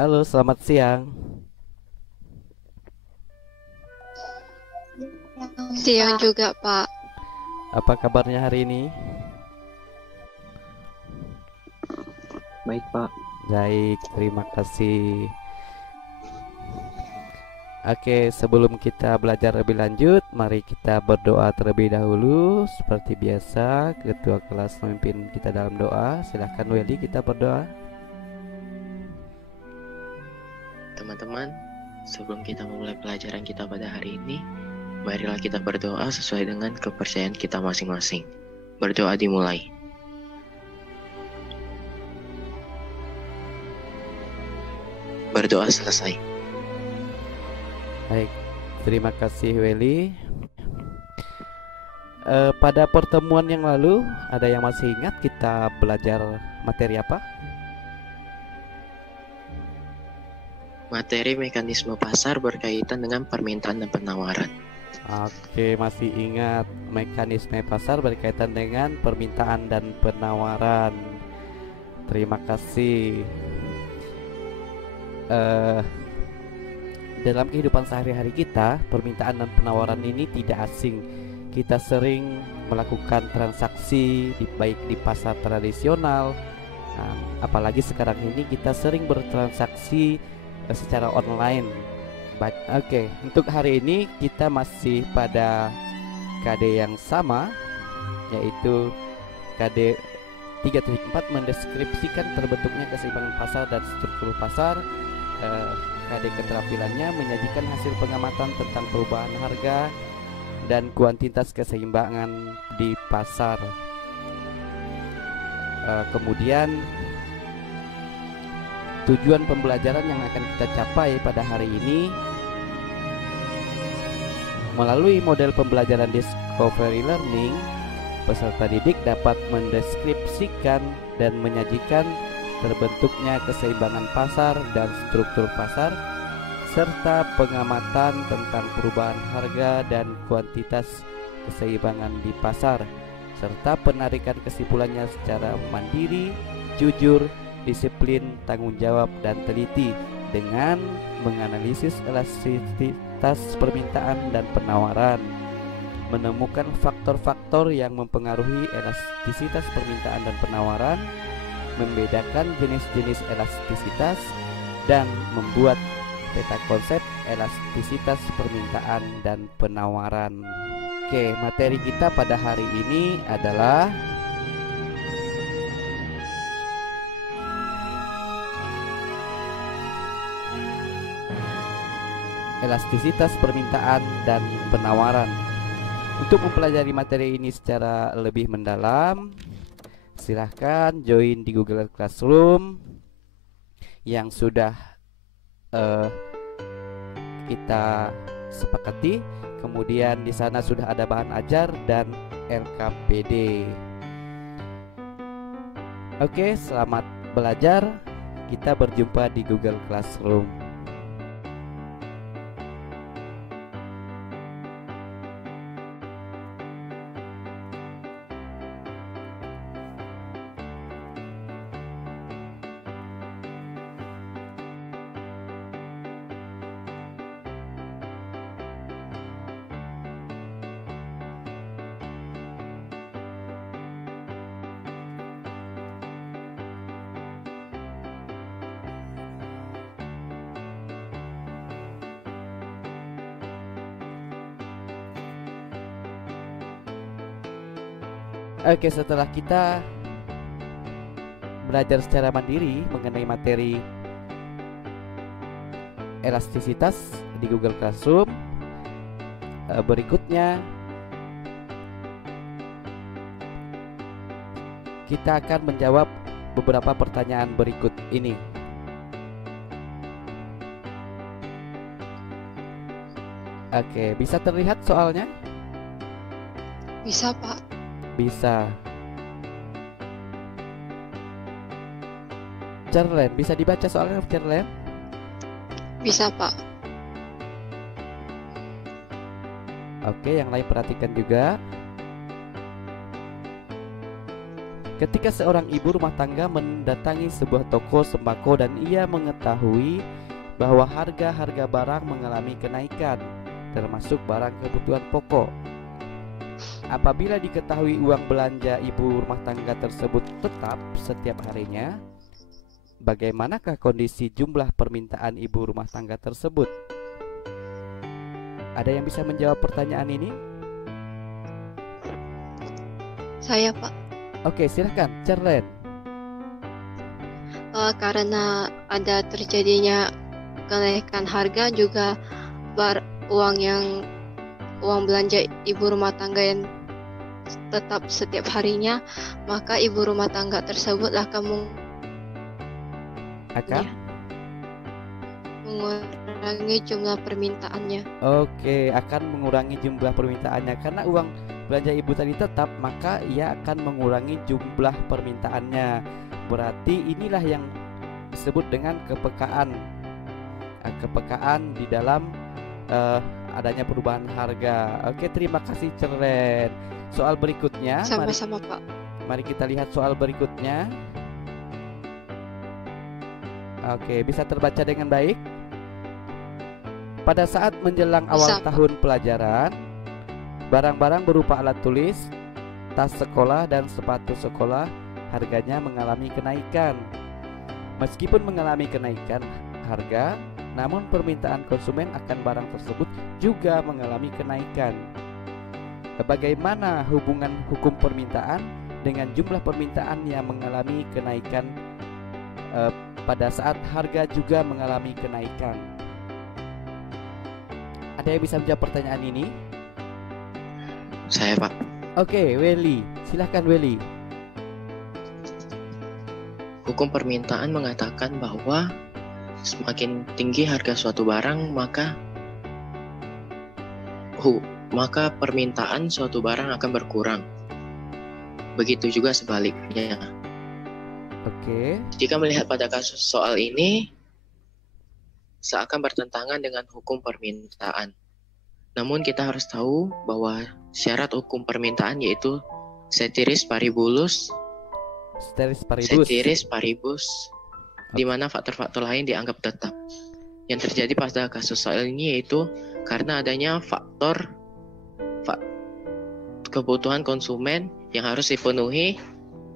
Halo, selamat siang. Siang juga, Pak. Apa kabarnya hari ini? Baik, Pak. Baik, terima kasih. Oke, sebelum kita belajar lebih lanjut, mari kita berdoa terlebih dahulu. Seperti biasa, ketua kelas memimpin kita dalam doa. Silahkan Welly, kita berdoa. Teman-teman, sebelum kita memulai pelajaran kita pada hari ini, marilah kita berdoa sesuai dengan kepercayaan kita masing-masing. Berdoa dimulai. Berdoa selesai. Baik, terima kasih Welly. Pada pertemuan yang lalu, ada yang masih ingat kita belajar materi apa? Materi mekanisme pasar berkaitan dengan permintaan dan penawaran. Oke, masih ingat mekanisme pasar berkaitan dengan permintaan dan penawaran. Terima kasih. Dalam kehidupan sehari-hari kita, permintaan dan penawaran ini tidak asing. Kita sering melakukan transaksi baik di pasar tradisional, apalagi sekarang ini kita sering bertransaksi secara online. Oke, untuk hari ini kita masih pada KD yang sama, yaitu KD 374, mendeskripsikan terbentuknya keseimbangan pasar dan struktur pasar. KD keterampilannya menyajikan hasil pengamatan tentang perubahan harga dan kuantitas keseimbangan di pasar. Kemudian tujuan pembelajaran yang akan kita capai pada hari ini melalui model pembelajaran discovery learning, peserta didik dapat mendeskripsikan dan menyajikan terbentuknya keseimbangan pasar dan struktur pasar, serta pengamatan tentang perubahan harga dan kuantitas keseimbangan di pasar, serta penarikan kesimpulannya secara mandiri, jujur, disiplin, tanggung jawab, dan teliti dengan menganalisis elastisitas permintaan dan penawaran, menemukan faktor-faktor yang mempengaruhi elastisitas permintaan dan penawaran, membedakan jenis-jenis elastisitas, dan membuat peta konsep elastisitas permintaan dan penawaran. Oke, materi kita pada hari ini adalah elastisitas permintaan dan penawaran. Untuk mempelajari materi ini secara lebih mendalam, silahkan join di Google Classroom yang sudah kita sepakati. Kemudian di sana sudah ada bahan ajar dan LKPD. Oke, selamat belajar. Kita berjumpa di Google Classroom. Oke, setelah kita belajar secara mandiri mengenai materi elastisitas di Google Classroom, berikutnya kita akan menjawab beberapa pertanyaan berikut ini. Oke, bisa terlihat soalnya? Bisa, Pak. Bisa. Cerlen, bisa dibaca soalnya Cerlen? Bisa, Pak. Oke, yang lain perhatikan juga. Ketika seorang ibu rumah tangga mendatangi sebuah toko sembako dan ia mengetahui bahwa harga-harga barang mengalami kenaikan, termasuk barang kebutuhan pokok. Apabila diketahui uang belanja ibu rumah tangga tersebut tetap setiap harinya, bagaimanakah kondisi jumlah permintaan ibu rumah tangga tersebut? Ada yang bisa menjawab pertanyaan ini? Saya, Pak. Oke, silakan, Cerlen. Karena ada terjadinya kenaikan harga juga uang belanja ibu rumah tangga yang tetap setiap harinya, maka ibu rumah tangga tersebut akan mengurangi jumlah permintaannya. Oke, akan mengurangi jumlah permintaannya. Karena uang belanja ibu tadi tetap, maka ia akan mengurangi jumlah permintaannya. Berarti inilah yang disebut dengan kepekaan. Kepekaan di dalam adanya perubahan harga. Oke, terima kasih Cerlen. Soal berikutnya, sama-sama Pak. Mari kita lihat soal berikutnya. Oke, bisa terbaca dengan baik? Pada saat menjelang awal tahun pelajaran, barang-barang berupa alat tulis, tas sekolah dan sepatu sekolah harganya mengalami kenaikan. Meskipun mengalami kenaikan harga, namun permintaan konsumen akan barang tersebut juga mengalami kenaikan. Bagaimana hubungan hukum permintaan dengan jumlah permintaan yang mengalami kenaikan pada saat harga juga mengalami kenaikan? Ada yang bisa menjawab pertanyaan ini? Saya, Pak. Oke, Welly, silahkan Welly. Hukum permintaan mengatakan bahwa semakin tinggi harga suatu barang, maka permintaan suatu barang akan berkurang. Begitu juga sebaliknya. Oke. Jika melihat pada kasus soal ini, seakan bertentangan dengan hukum permintaan. Namun kita harus tahu bahwa syarat hukum permintaan yaitu ceteris paribus, di mana faktor-faktor lain dianggap tetap. Yang terjadi pada kasus soal ini yaitu karena adanya faktor kebutuhan konsumen yang harus dipenuhi,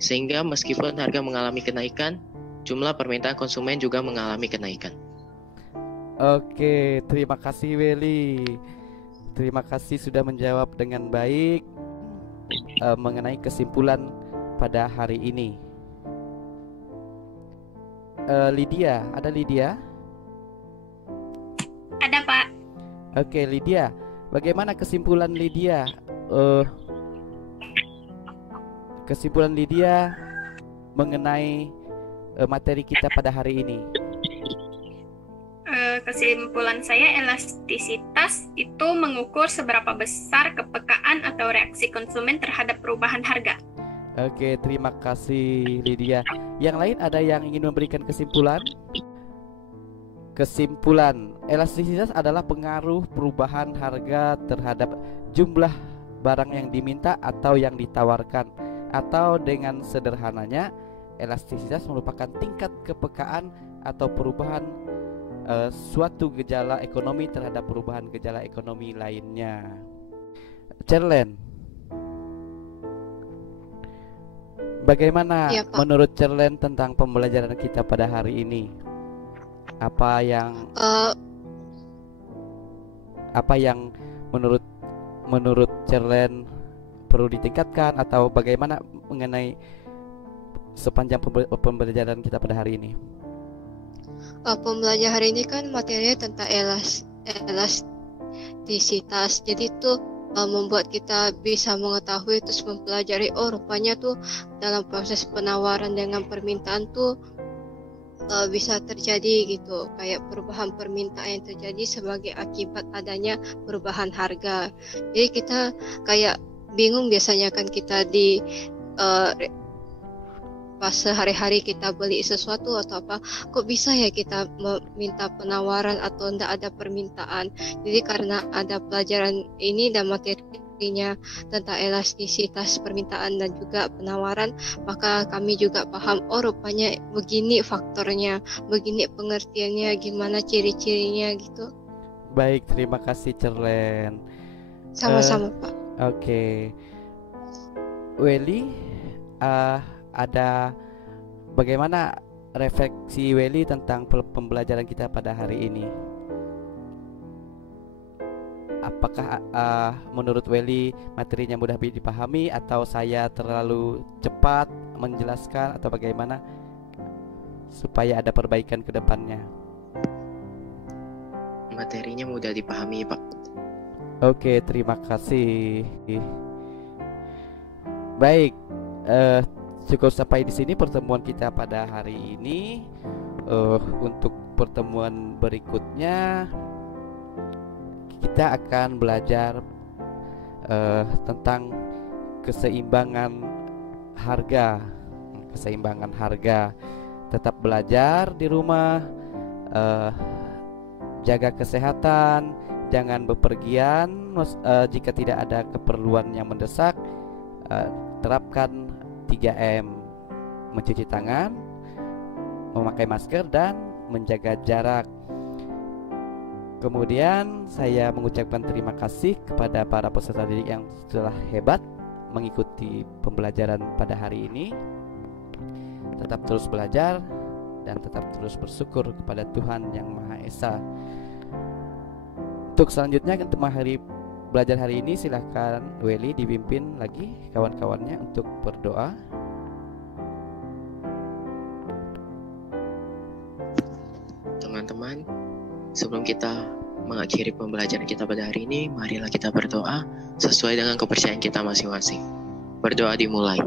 sehingga meskipun harga mengalami kenaikan, jumlah permintaan konsumen juga mengalami kenaikan. Oke, terima kasih Welly. Terima kasih sudah menjawab dengan baik mengenai kesimpulan pada hari ini. Lydia, ada Lydia? Ada, Pak. Oke, Lydia, bagaimana kesimpulan Lydia? Kesimpulan Lydia mengenai materi kita pada hari ini. Kesimpulan saya, elastisitas itu mengukur seberapa besar kepekaan atau reaksi konsumen terhadap perubahan harga. Oke, terima kasih Lydia. Yang lain ada yang ingin memberikan kesimpulan? Kesimpulan, elastisitas adalah pengaruh perubahan harga terhadap jumlah barang yang diminta atau yang ditawarkan. Atau dengan sederhananya, elastisitas merupakan tingkat kepekaan atau perubahan suatu gejala ekonomi terhadap perubahan gejala ekonomi lainnya. Cerlen, bagaimana menurut Cerlen tentang pembelajaran kita pada hari ini? Apa yang menurut Cerlen perlu ditingkatkan atau bagaimana mengenai sepanjang pembelajaran kita pada hari ini? Pembelajaran hari ini kan materinya tentang elastisitas. Jadi itu membuat kita bisa mengetahui terus mempelajari, rupanya tuh dalam proses penawaran dengan permintaan tuh bisa terjadi gitu, kayak perubahan permintaan yang terjadi sebagai akibat adanya perubahan harga. Jadi kita kayak bingung biasanya kan kita di pas sehari-hari kita beli sesuatu atau apa, kok bisa ya kita meminta penawaran atau tidak ada permintaan. Jadi karena ada pelajaran ini dan materi mengertinya tentang elastisitas permintaan dan juga penawaran, maka kami juga paham, oh rupanya begini faktornya, begini pengertiannya, gimana ciri-cirinya gitu. Baik, terima kasih Cerlen. Sama-sama Pak. Oke. Welly, ada bagaimana refleksi Welly tentang pembelajaran kita pada hari ini? Apakah menurut Welly materinya mudah dipahami atau saya terlalu cepat menjelaskan atau bagaimana supaya ada perbaikan ke depannya? Materinya mudah dipahami, Pak. Oke, terima kasih. Baik, cukup sampai di sini pertemuan kita pada hari ini. Untuk pertemuan berikutnya kita akan belajar tentang keseimbangan harga. Tetap belajar di rumah, jaga kesehatan, jangan bepergian jika tidak ada keperluan yang mendesak. Terapkan 3M, mencuci tangan, memakai masker, dan menjaga jarak. Kemudian saya mengucapkan terima kasih kepada para peserta didik yang telah hebat mengikuti pembelajaran pada hari ini. Tetap terus belajar dan tetap terus bersyukur kepada Tuhan Yang Maha Esa. Untuk selanjutnya untuk belajar hari ini, silahkan Welly dipimpin lagi kawan-kawannya untuk berdoa. Teman-teman, sebelum kita mengakhiri pembelajaran kita pada hari ini, marilah kita berdoa sesuai dengan kepercayaan kita masing-masing. Berdoa dimulai.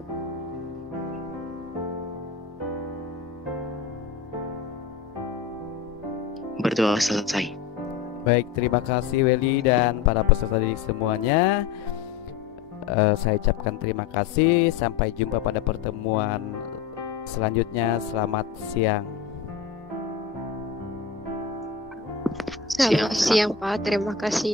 Berdoa selesai. Baik, terima kasih Welly dan para peserta didik semuanya. Saya ucapkan terima kasih. Sampai jumpa pada pertemuan selanjutnya. Selamat siang. Selamat siang Pak, terima kasih.